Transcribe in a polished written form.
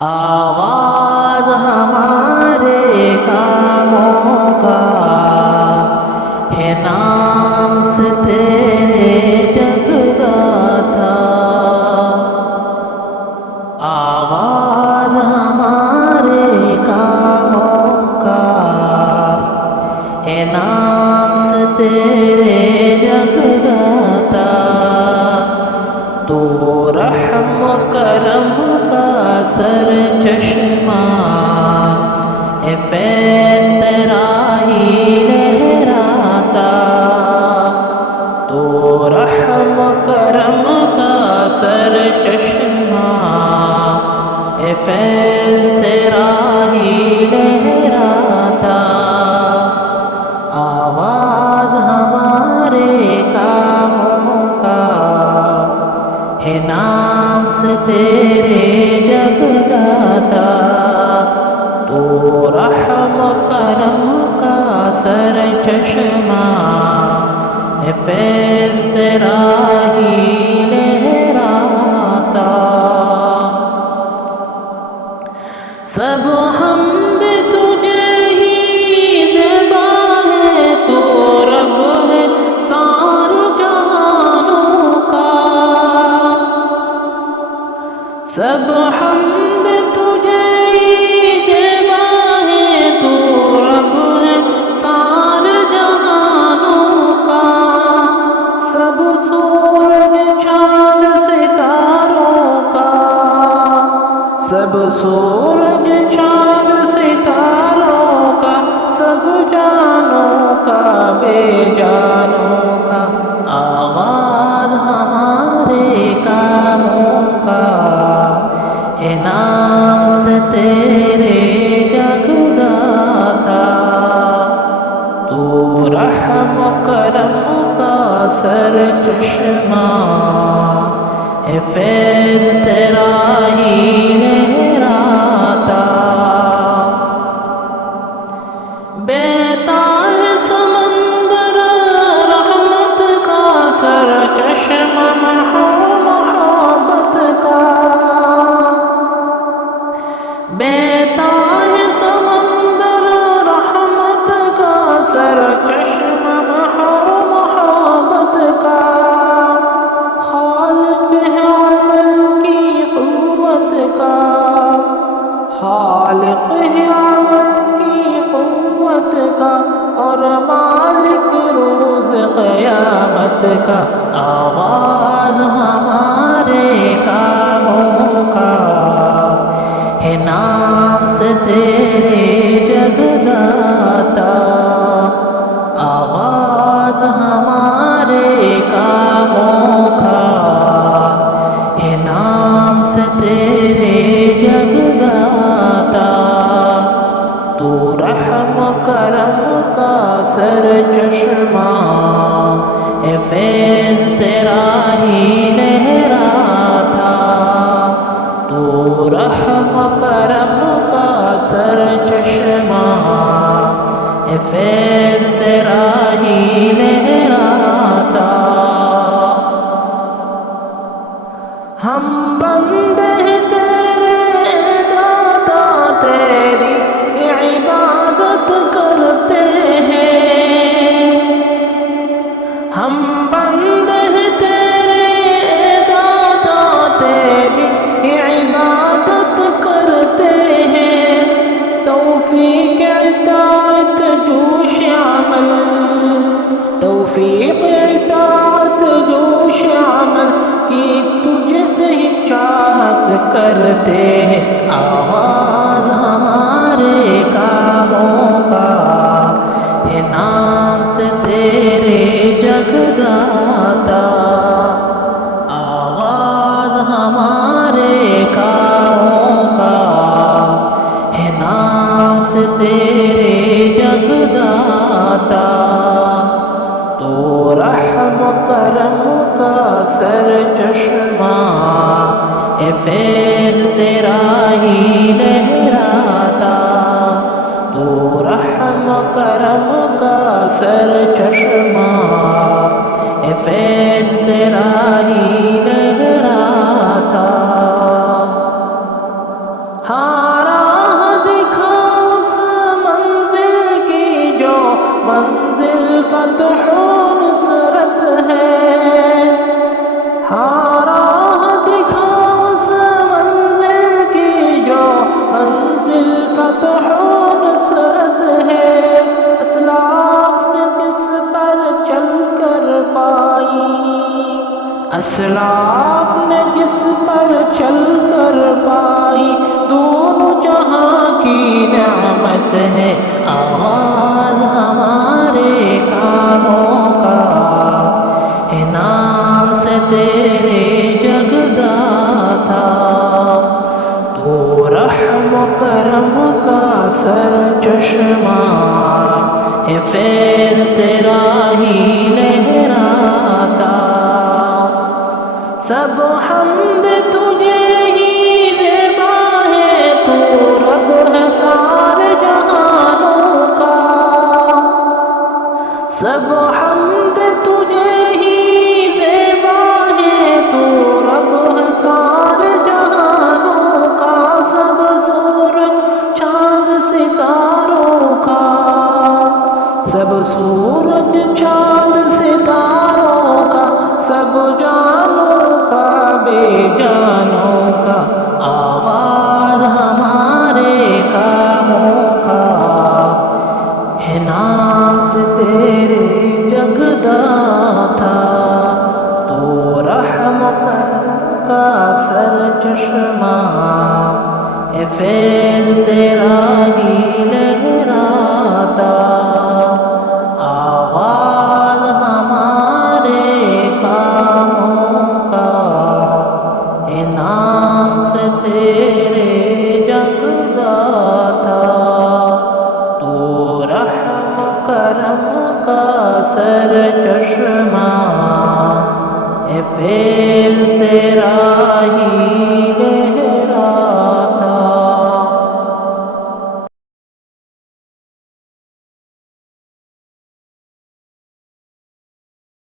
آغاز ہمارے کاموں کا ہے نام سے تیرے جگ داتا۔ آغاز ہمارے کاموں کا ہے نام سے تیرے جگ داتا۔ تو رحم کرم کا سر چشمہ ہے، فیض تیرا ہی لہراتا۔ تو رحم کرم کا سر چشمہ ہے، فیض تیرا ہی لہراتا۔ آواز ہمارے کاموں کا ہے نام سے تیرے جگ داتا۔ تو رحم کرم کا سر چشمہ ہے، فیض تیرا ہی لہراتا۔ سب حمد تجھے ہی زیبا ہے، تو رب ہے سار جہانوں کا۔ سب حمد تجھے ہی زیبا ہے، تو رب ہے سار جہانوں کا۔ سب سورج چاند ستاروں کا، سب سورج چاند ستاروں کا، سب جانوں کا بے جانوں کا۔ آغاز ہمارے کاموں کا ہے نام سے تیرے جگ داتا۔ تو رحم کرم کا سر چشمہ ہے، فیض تیرا ہی لہراتا۔ بیتاب سمندر رحمت کا سر چشمہ محبت کا۔ بیتاب سمندر رحمت کا سر چشمہ محبت کا۔ خالق ہے عمل کی قوت کا، خالق ہے عمل کی قوت کا، اور مالک روز قیامت کا۔ آغاز ہمارے کاموں کا ہے نام سے تیرے جگ داتا۔ آغاز ہمارے کاموں کا ہے نام سے تیرے جگ داتا۔ تو رحم کرم کا سر چشمہ ہے، فیض تیرا ہی لہراتا۔ تو رحم کرم کا سر چشمہ ہے، فیض تیرا ہی لہراتا۔ ہم بندے تیرے داتا، تیری عبادت کرتے ہیں۔ ہم بندے تیرے داتا، تیری عبادت کرتے ہیں۔ توفیق اطاعت جوش عمل، توفیق اطاعت جوش عمل کی تجھ سے ہی چاہت کرتے ہیں۔ آغاز ہمارے کاموں کا ہے نام سے تیرے جگ داتا۔ آغاز ہمارے کاموں کا ہے نام سے تیرے جگ داتا۔ تو رحم کرم کا سر چشمہ ہے، فیض تیرا ہی لہراتا۔ تو رحم کرم کا سر چشمہ ہے، فتح و نصرت ہے، ہاں راہ دکھا اس منزل کی جو منزل فتح و نصرت ہے۔ اسلاف نے کس پر چل کر پائی، اسلاف نے جس پر چل کر پائی، دونوں جہاں کی نعمت ہے۔ آغاز ہمارے کاموں کا ہے، نام سے تیرے جگداتا، تو رحم و کرم کا سر چشمہ ہے، فیض تیرا ہی لہراتا، سب حمد تجھے ہی زیبا ہے، تو رب ہے سارے جہانوں کا، سب حمد تجھے ہی زیبا ہے، تو رب ہے سارے جہانوں کا، سب سورج چاند ستاروں کا، سب سورج چاند ستاروں کا، سب جانوں کا بے جانوں کا، آغاز ہمارے کاموں کا ہے، نام سے تیرے جگداتا، تو رحم کرم کا سر چشمہ ہے، فیض تیرا ہی لہراتا، آغاز ہمارے کاموں کا ہے، نام سے تیرے جگداتا، تو رحم کرم کا سر چشمہ ہے، فیض تیرا ہی